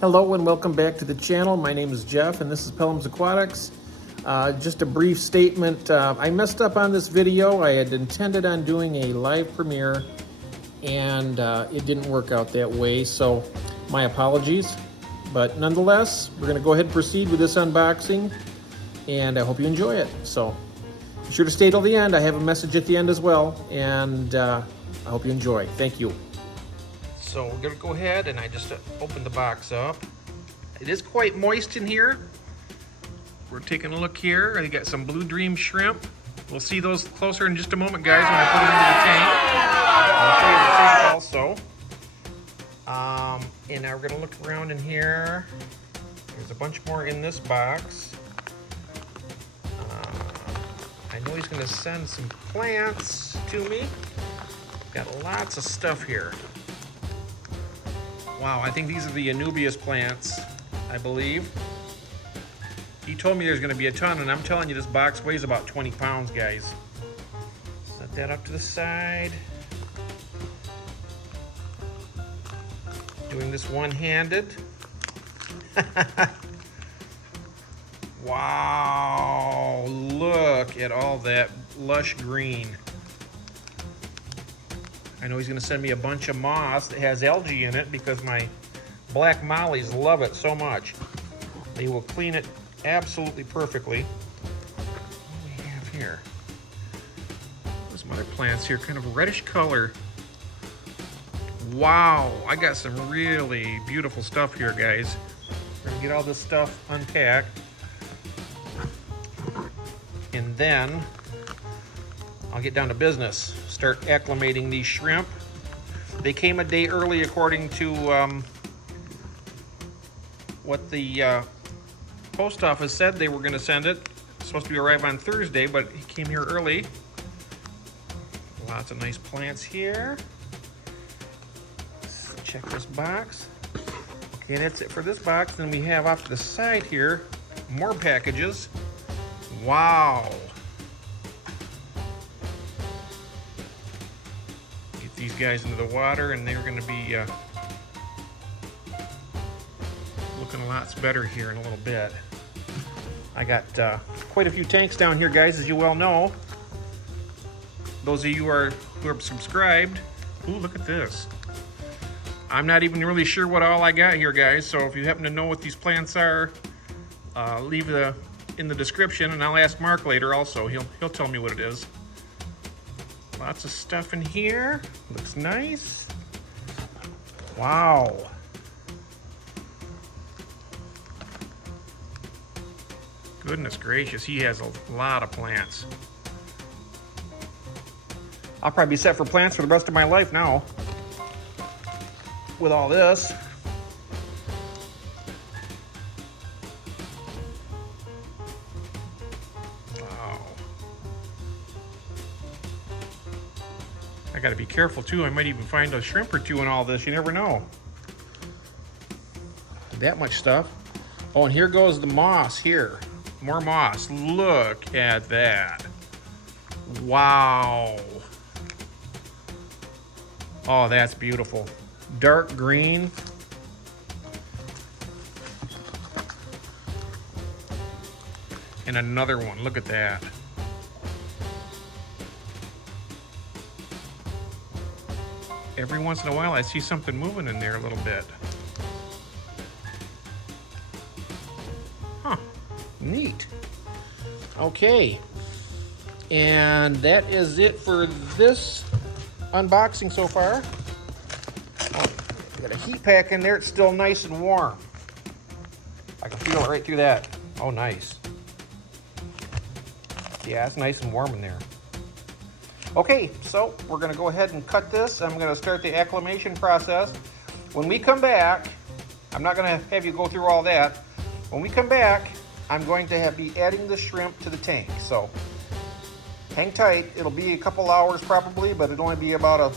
Hello and welcome back to the channel. My name is Jeff and this is Pelham's Aquatics. Just a brief statement. I messed up on this video. I had intended on doing a live premiere and it didn't work out that way, so my apologies. But nonetheless, we're going to go ahead and proceed with this unboxing and I hope you enjoy it. So be sure to stay till the end. I have a message at the end as well, and I hope you enjoy. Thank you. So we're gonna go ahead and I just opened the box up. It is quite moist in here. We're taking a look here. I got some Blue Dream shrimp. We'll see those closer in just a moment, guys, when I put it into the tank. I'll show you the tank also. And now we're gonna look around in here. There's a bunch more in this box. I know he's gonna send some plants to me. Got lots of stuff here. Wow, I think these are the Anubias plants, I believe. He told me there's gonna be a ton, and I'm telling you, this box weighs about 20 pounds, guys. Set that up to the side. Doing this one-handed. Wow, look at all that lush green. I know he's gonna send me a bunch of moss that has algae in it because my black mollies love it so much. They will clean it absolutely perfectly. What do we have here? There's some other plants here, kind of a reddish color. Wow, I got some really beautiful stuff here, guys. We're gonna get all this stuff unpacked. And then I'll get down to business. Start acclimating these shrimp. They came a day early according to what the post office said they were going to send it. It's supposed to arrive on Thursday, but he came here early. Lots of nice plants here. Let's check this box. Okay, that's it for this box. Then we have off to the side here more packages. Wow. These guys into the water and they're going to be looking lots better here in a little bit. I got quite a few tanks down here, guys, as you well know. Those of you who are subscribed. Ooh, look at this. I'm not even really sure what all I got here, guys, so if you happen to know what these plants are, leave in the description, and I'll ask Mark later also. He'll tell me what it is. Lots of stuff in here. Looks nice. Wow. Goodness gracious, he has a lot of plants. I'll probably be set for plants for the rest of my life now with all this. I gotta be careful too. I might even find a shrimp or two in all this. You never know. That much stuff. Oh, and here goes the moss here. More moss. Look at that. Wow. Oh, that's beautiful. Dark green. And another one. Look at that. Every once in a while I see something moving in there a little bit. Huh, neat. Okay, and that is it for this unboxing so far. Oh, got a heat pack in there, it's still nice and warm. I can feel it right through that. Oh, nice. Yeah, it's nice and warm in there. Okay, so we're gonna go ahead and cut this. I'm gonna start the acclimation process. When we come back, I'm not gonna have you go through all that. When we come back, I'm going to be adding the shrimp to the tank. So hang tight, it'll be a couple hours probably, but it'll only be about a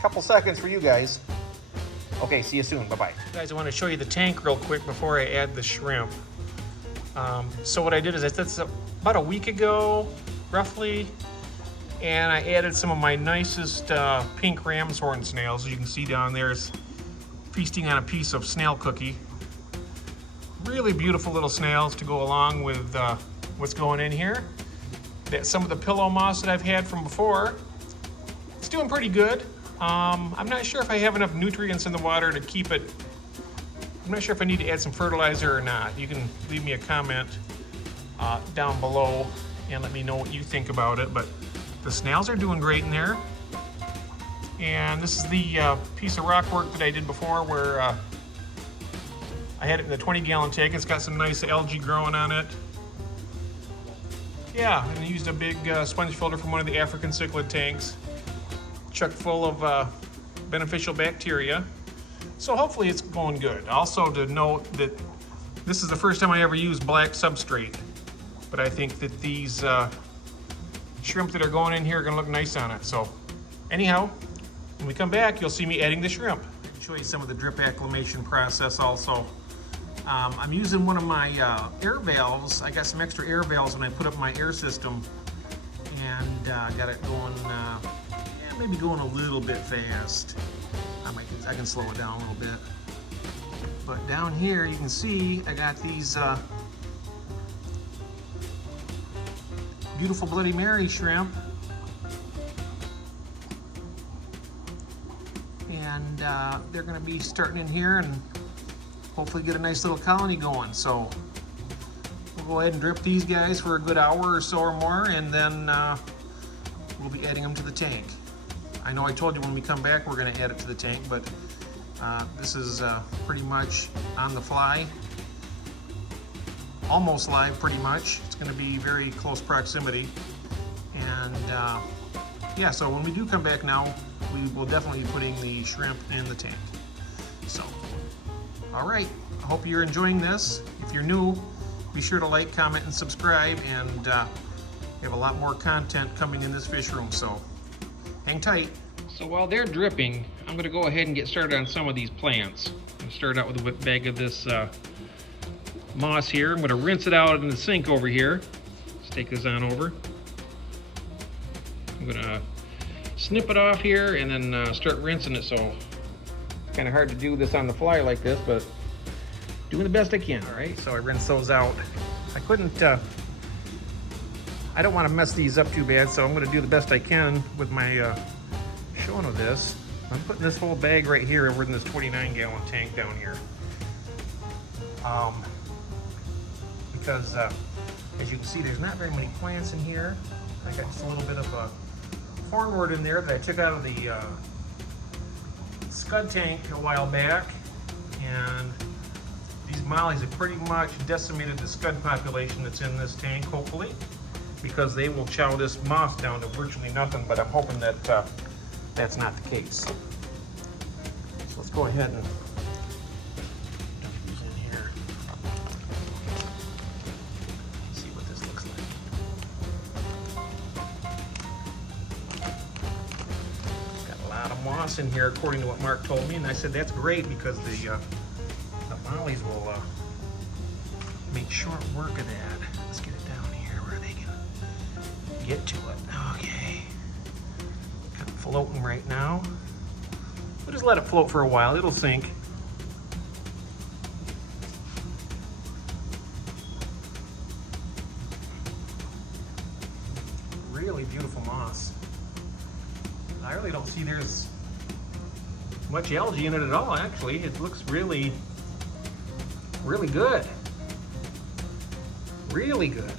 couple seconds for you guys. Okay, see you soon, bye-bye. Guys, I wanna show you the tank real quick before I add the shrimp. So what I did is I did this about a week ago, roughly, and I added some of my nicest pink ram's horn snails. As you can see down there, feasting on a piece of snail cookie. Really beautiful little snails to go along with what's going in here. Some of the pillow moss that I've had from before, it's doing pretty good. I'm not sure if I have enough nutrients in the water to keep it. I'm not sure if I need to add some fertilizer or not. You can leave me a comment down below and let me know what you think about it. But the snails are doing great in there. And this is the piece of rock work that I did before where I had it in the 20-gallon tank. It's got some nice algae growing on it. Yeah, and I used a big sponge filter from one of the African cichlid tanks, chock full of beneficial bacteria. So hopefully it's going good. Also to note that this is the first time I ever used black substrate, but I think that these shrimp that are going in here are gonna look nice on it. So anyhow, when we come back, you'll see me adding the shrimp. I'll show you some of the drip acclimation process also. I'm using one of my air valves. I got some extra air valves when I put up my air system, and got it going, maybe going a little bit fast. I can slow it down a little bit. But down here you can see I got these beautiful Bloody Mary shrimp. And they're gonna be starting in here and hopefully get a nice little colony going. So we'll go ahead and drip these guys for a good hour or so or more, and then we'll be adding them to the tank. I know I told you when we come back we're gonna add it to the tank, but this is pretty much on the fly. Almost live, pretty much. It's gonna be very close proximity. And yeah, so when we do come back now, we will definitely be putting the shrimp in the tank. So, all right, I hope you're enjoying this. If you're new, be sure to like, comment, and subscribe, and we have a lot more content coming in this fish room, so hang tight. So while they're dripping, I'm gonna go ahead and get started on some of these plants. I'm gonna start out with a bag of this moss here. I'm gonna rinse it out in the sink over here. Let's take this on over. I'm gonna snip it off here and then start rinsing it. So it's kind of hard to do this on the fly like this, but doing the best I can. All right, so I rinsed those out. I couldn't, I don't want to mess these up too bad, so I'm going to do the best I can with my showing of this. I'm putting this whole bag right here over in this 29-gallon tank down here. Because as you can see, there's not very many plants in here. I got just a little bit of a hornwort in there that I took out of the scud tank a while back, and these mollies have pretty much decimated the scud population that's in this tank, hopefully, because they will chow this moss down to virtually nothing, but I'm hoping that that's not the case. So let's go ahead and dump these in here. See what this looks like. Got a lot of moss in here according to what Mark told me, and I said that's great because the mollies will make short work of that. Let's get it down here where they can get to it. Okay. Kind of floating right now. We'll just let it float for a while. It'll sink. Really beautiful moss. I really don't see there's much algae in it at all, actually. It looks really, really good. Really good.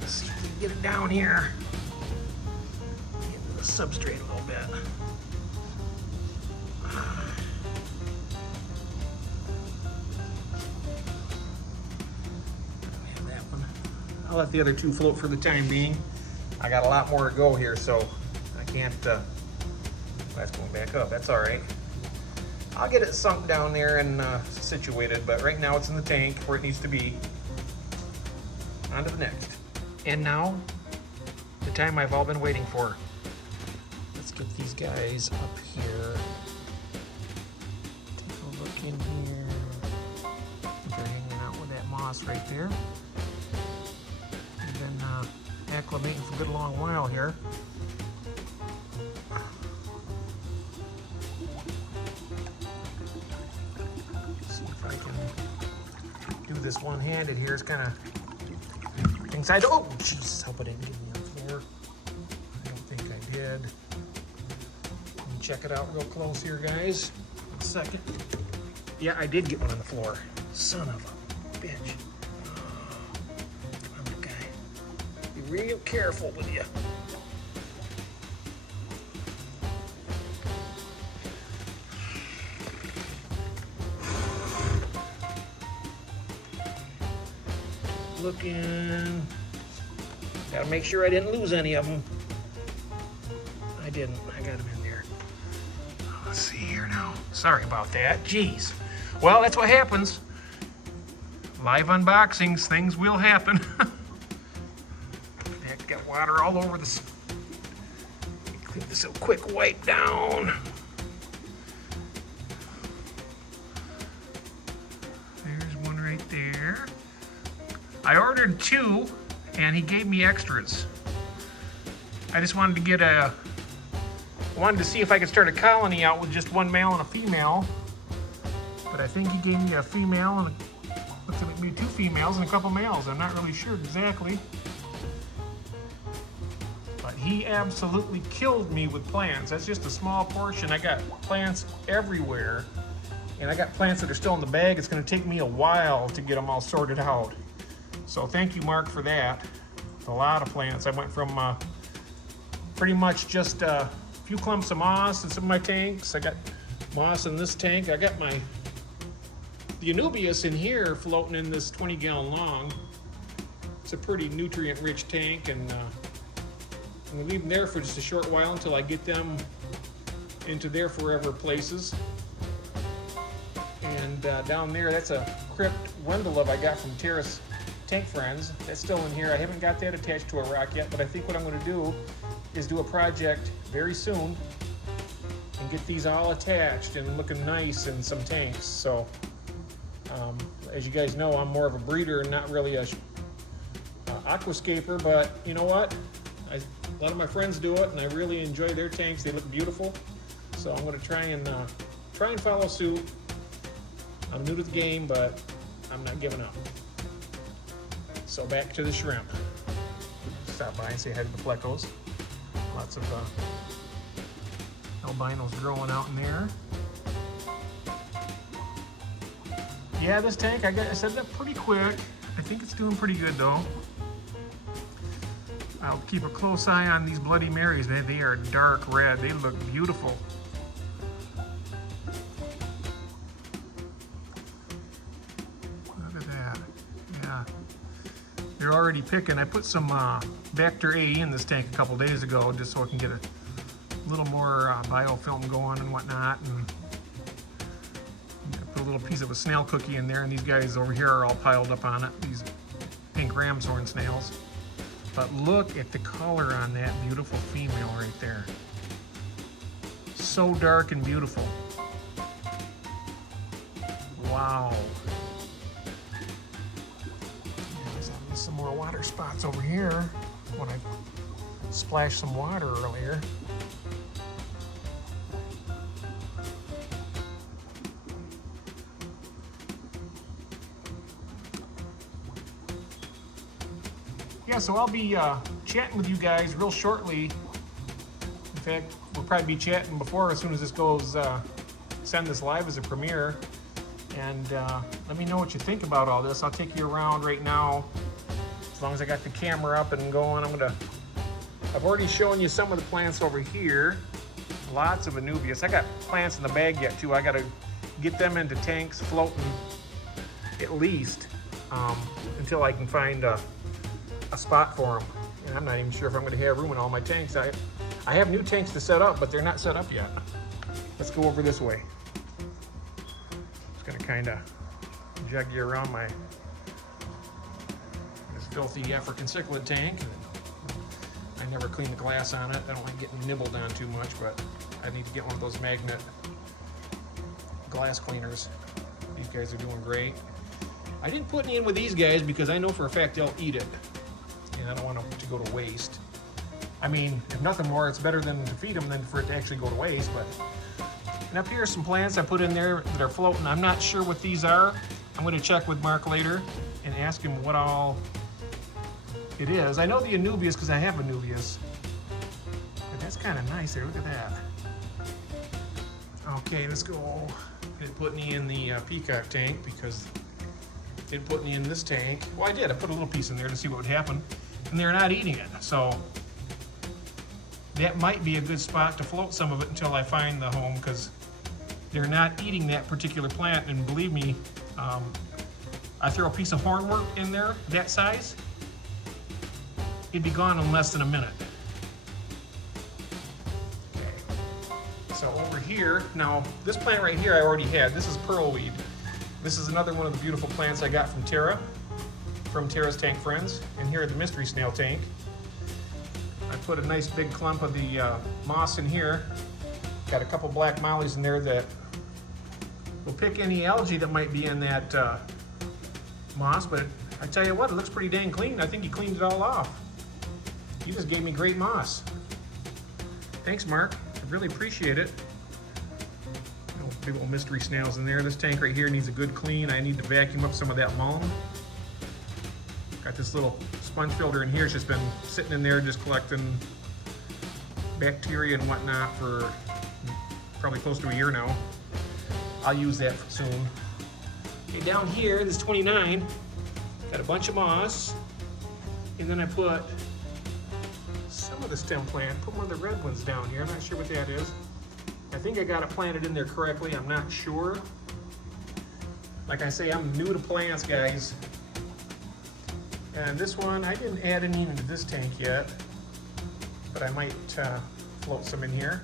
Let's see if we can get it down here. Get into the substrate a little bit. Have that one. I'll let the other two float for the time being. I got a lot more to go here, so I can't. That's going back up. That's all right. I'll get it sunk down there and situated, but right now it's in the tank where it needs to be. On to the next. And now, the time I've all been waiting for. Let's get these guys up here. Take a look in here. They're hanging out with that moss right there. They've been acclimating for a good long while here. this one-handed here. It's kind of things I don't. Oh, jeez, hope I didn't get me on the floor. I don't think I did. Let me check it out real close here, guys. 1 second. Yeah, I did get one on the floor. Son of a bitch. I'm the guy. Be real careful with you. Looking. Gotta make sure I didn't lose any of them. I didn't. I got them in there. Let's see here now. Sorry about that. Jeez. Well, that's what happens. Live unboxings, things will happen. Heck, got water all over this. Clean this up quick, wipe down. There's one right there. I ordered 2 and he gave me extras. I just wanted to see if I could start a colony out with just 1 male and a female. But I think he gave me a female and looks like maybe 2 females and a couple males. I'm not really sure exactly. But he absolutely killed me with plants. That's just a small portion. I got plants everywhere. And I got plants that are still in the bag. It's gonna take me a while to get them all sorted out. So thank you, Mark, for that. It's a lot of plants. I went from pretty much just a few clumps of moss in some of my tanks. I got moss in this tank. I got the Anubias in here floating in this 20-gallon long. It's a pretty nutrient-rich tank, and I'm gonna leave them there for just a short while until I get them into their forever places. And down there, that's a crypt Wendelove I got from Terrace Tank Friends. That's still in here. I haven't got that attached to a rock yet, but I think what I'm going to do is do a project very soon and get these all attached and looking nice in some tanks. So as you guys know, I'm more of a breeder and not really a aquascaper, but you know what? A lot of my friends do it and I really enjoy their tanks. They look beautiful. So I'm going to try and follow suit. I'm new to the game, but I'm not giving up. So back to the shrimp. Stop by and say hi to the plecos. Lots of albinos growing out in there. Yeah, this tank, I set it up pretty quick. I think it's doing pretty good though. I'll keep a close eye on these Bloody Marys. They are dark red. They look beautiful. Look at that. Yeah. They're already picking. I put some Vector AE in this tank a couple days ago just so I can get a little more biofilm going and whatnot. And put a little piece of a snail cookie in there, and these guys over here are all piled up on it, these pink ram's horn snails. But look at the color on that beautiful female right there. So dark and beautiful. Wow. There's some more water spots over here when I splashed some water earlier. Yeah, so I'll be chatting with you guys real shortly. In fact, we'll probably be chatting before, as soon as this goes, send this live as a premiere. And let me know what you think about all this. I'll take you around right now. As long as I got the camera up and going, I've already shown you some of the plants over here. Lots of Anubias. I got plants in the bag yet too. I gotta get them into tanks floating at least until I can find a spot for them. And I'm not even sure if I'm gonna have room in all my tanks. I have new tanks to set up, but they're not set up yet. Let's go over this way. Just gonna kinda jug you around this filthy African cichlid tank. I never clean the glass on it. I don't like getting nibbled on too much, but I need to get one of those magnet glass cleaners. These guys are doing great. I didn't put any in with these guys because I know for a fact they'll eat it. And I don't want them to go to waste. I mean, if nothing more, it's better than to feed them than for it to actually go to waste. But and up here are some plants I put in there that are floating. I'm not sure what these are. I'm going to check with Mark later and ask him what all it is. I know the anubias because I have anubias. But that's kind of nice there. Look at that. Okay, let's go. Didn't put any in the peacock tank because didn't put any in this tank. Well, I did. I put a little piece in there to see what would happen. And they're not eating it. So that might be a good spot to float some of it until I find the home, because they're not eating that particular plant. And believe me, I throw a piece of hornwort in there that size, it'd be gone in less than a minute. Okay. So over here, now this plant right here I already had. This is pearlweed. This is another one of the beautiful plants I got from Tara, from Tara's Tank Friends. And here at the mystery snail tank, I put a nice big clump of the moss in here. Got a couple black mollies in there that will pick any algae that might be in that moss, but I tell you what, it looks pretty dang clean. I think he cleaned it all off. You just gave me great moss. Thanks, Mark. I really appreciate it. Big old mystery snails in there. This tank right here needs a good clean. I need to vacuum up some of that mulm. Got this little sponge filter in here. It's just been sitting in there just collecting bacteria and whatnot for probably close to a year now. I'll use that soon. Okay, down here, this 29, got a bunch of moss, and then I put some of the stem plant, put one of the red ones down here. I'm not sure what that is. I think I got it planted in there correctly. I'm not sure. Like I say, I'm new to plants, guys. And this one, I didn't add any into this tank yet, but I might float some in here.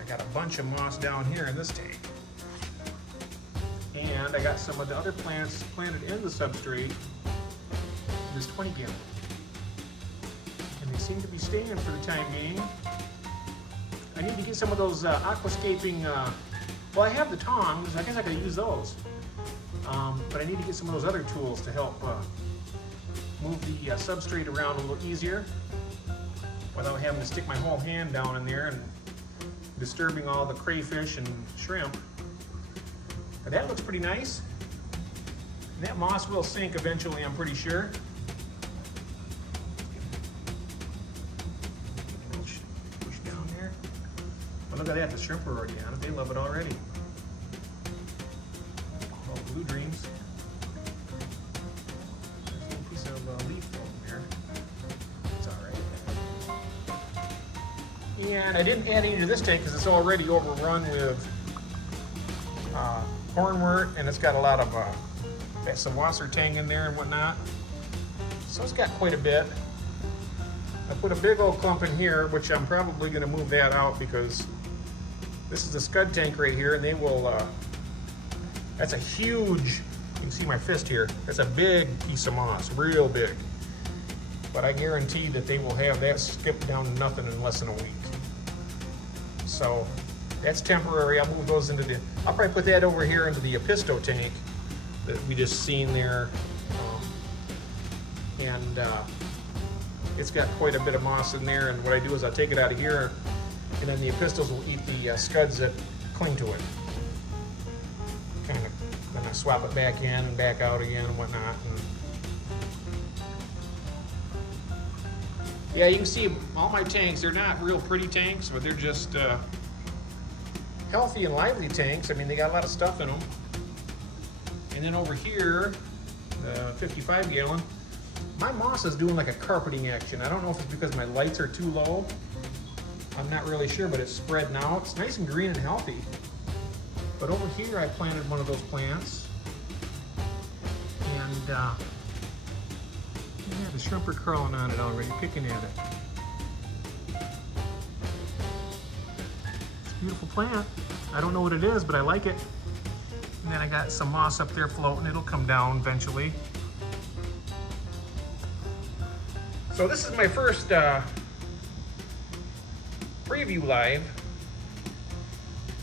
I got a bunch of moss down here in this tank. And I got some of the other plants planted in the substrate in this 20 gallon. And they seem to be staying for the time being. I need to get some of those aquascaping, well, I have the tongs. I guess I could use those. But I need to get some of those other tools to help move the substrate around a little easier without having to stick my whole hand down in there and disturbing all the crayfish and shrimp. But that looks pretty nice. And that moss will sink eventually, I'm pretty sure. Push down there. But look at that, the shrimp are already on it. They love it already. Oh, blue dreams. There's a little piece of leaf floating there. It's all right. And I didn't add any to this tank because it's already overrun with hornwort, and it's got a lot of got some wasser tang in there and whatnot. So it's got quite a bit. I put a big old clump in here, which I'm probably going to move that out because this is the scud tank right here, and they will, that's a huge, you can see my fist here, that's a big piece of moss, real big. But I guarantee that they will have that skipped down to nothing in less than a week. So that's temporary. I'll move those into the, I'll probably put that over here into the Episto tank that we just seen there. It's got quite a bit of moss in there, and what I do is I'll take it out of here, and then the Epistos will eat the scuds that cling to it. Kind of, then I swap it back in and back out again and whatnot. And yeah, you can see all my tanks, they're not real pretty tanks, but they're just healthy and lively tanks. I mean, they got a lot of stuff in them. And then over here, the 55 gallon, my moss is doing like a carpeting action. I don't know if it's because my lights are too low. I'm not really sure, but it's spreading out. It's nice and green and healthy. But over here, I planted one of those plants. And yeah, the shrimp are crawling on it already, picking at it. It's a beautiful plant. I don't know what it is, but I like it. And then I got some moss up there floating. It'll come down eventually. So this is my first preview live.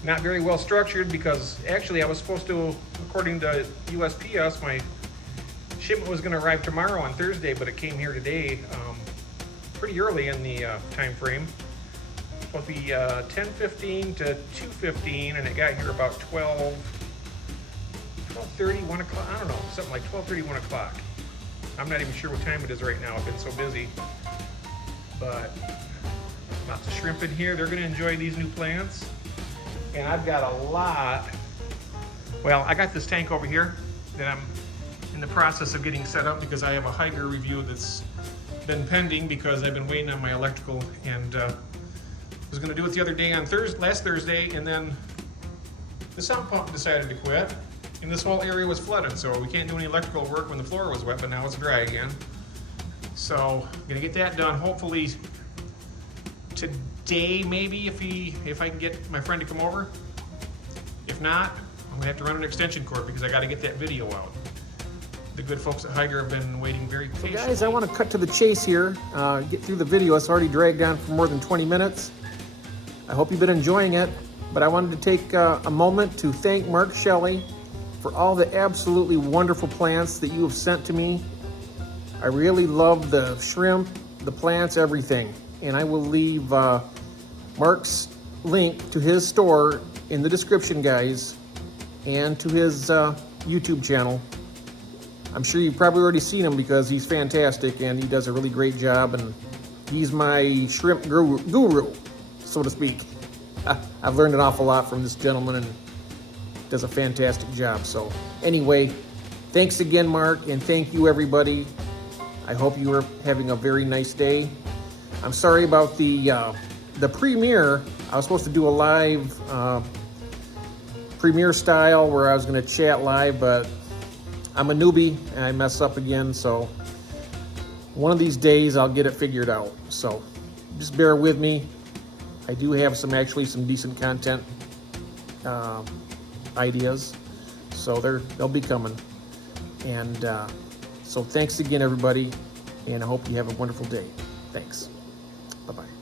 Not very well structured because actually I was supposed to, according to USPS, my shipment was going to arrive tomorrow on Thursday, but it came here today pretty early in the time frame. Supposed to be 10:15 to 2:15, and it got here about 12 12:30, 1 o'clock, I don't know, something like 12:30, 1 o'clock. I'm not even sure what time it is right now. I've been so busy. But lots of shrimp in here. They're gonna enjoy these new plants. And I've got a lot. Well, I got this tank over here that I'm in the process of getting set up because I have a Higer review that's been pending because I've been waiting on my electrical, and was gonna do it the other day on last Thursday, and then the sump pump decided to quit, and this whole area was flooded, so we can't do any electrical work when the floor was wet, but now it's dry again. So I'm gonna get that done hopefully today, maybe, if I can get my friend to come over. If not, I'm gonna have to run an extension cord because I gotta get that video out. The good folks at Higer have been waiting very patiently. So guys, I want to cut to the chase here, get through the video. It's already dragged on for more than 20 minutes. I hope you've been enjoying it, but I wanted to take a moment to thank Mark Shelly for all the absolutely wonderful plants that you have sent to me. I really love the shrimp, the plants, everything. And I will leave Mark's link to his store in the description, guys, and to his YouTube channel. I'm sure you've probably already seen him because he's fantastic and he does a really great job, and he's my shrimp guru, so to speak. I've learned an awful lot from this gentleman and does a fantastic job. So anyway, thanks again, Mark, and thank you, everybody. I hope you are having a very nice day. I'm sorry about the premiere. I was supposed to do a live premiere style where I was going to chat live, but I'm a newbie and I mess up again, so one of these days I'll get it figured out. So just bear with me. I do have some decent content ideas, so they'll be coming. And so thanks again, everybody, and I hope you have a wonderful day. Thanks. Bye-bye.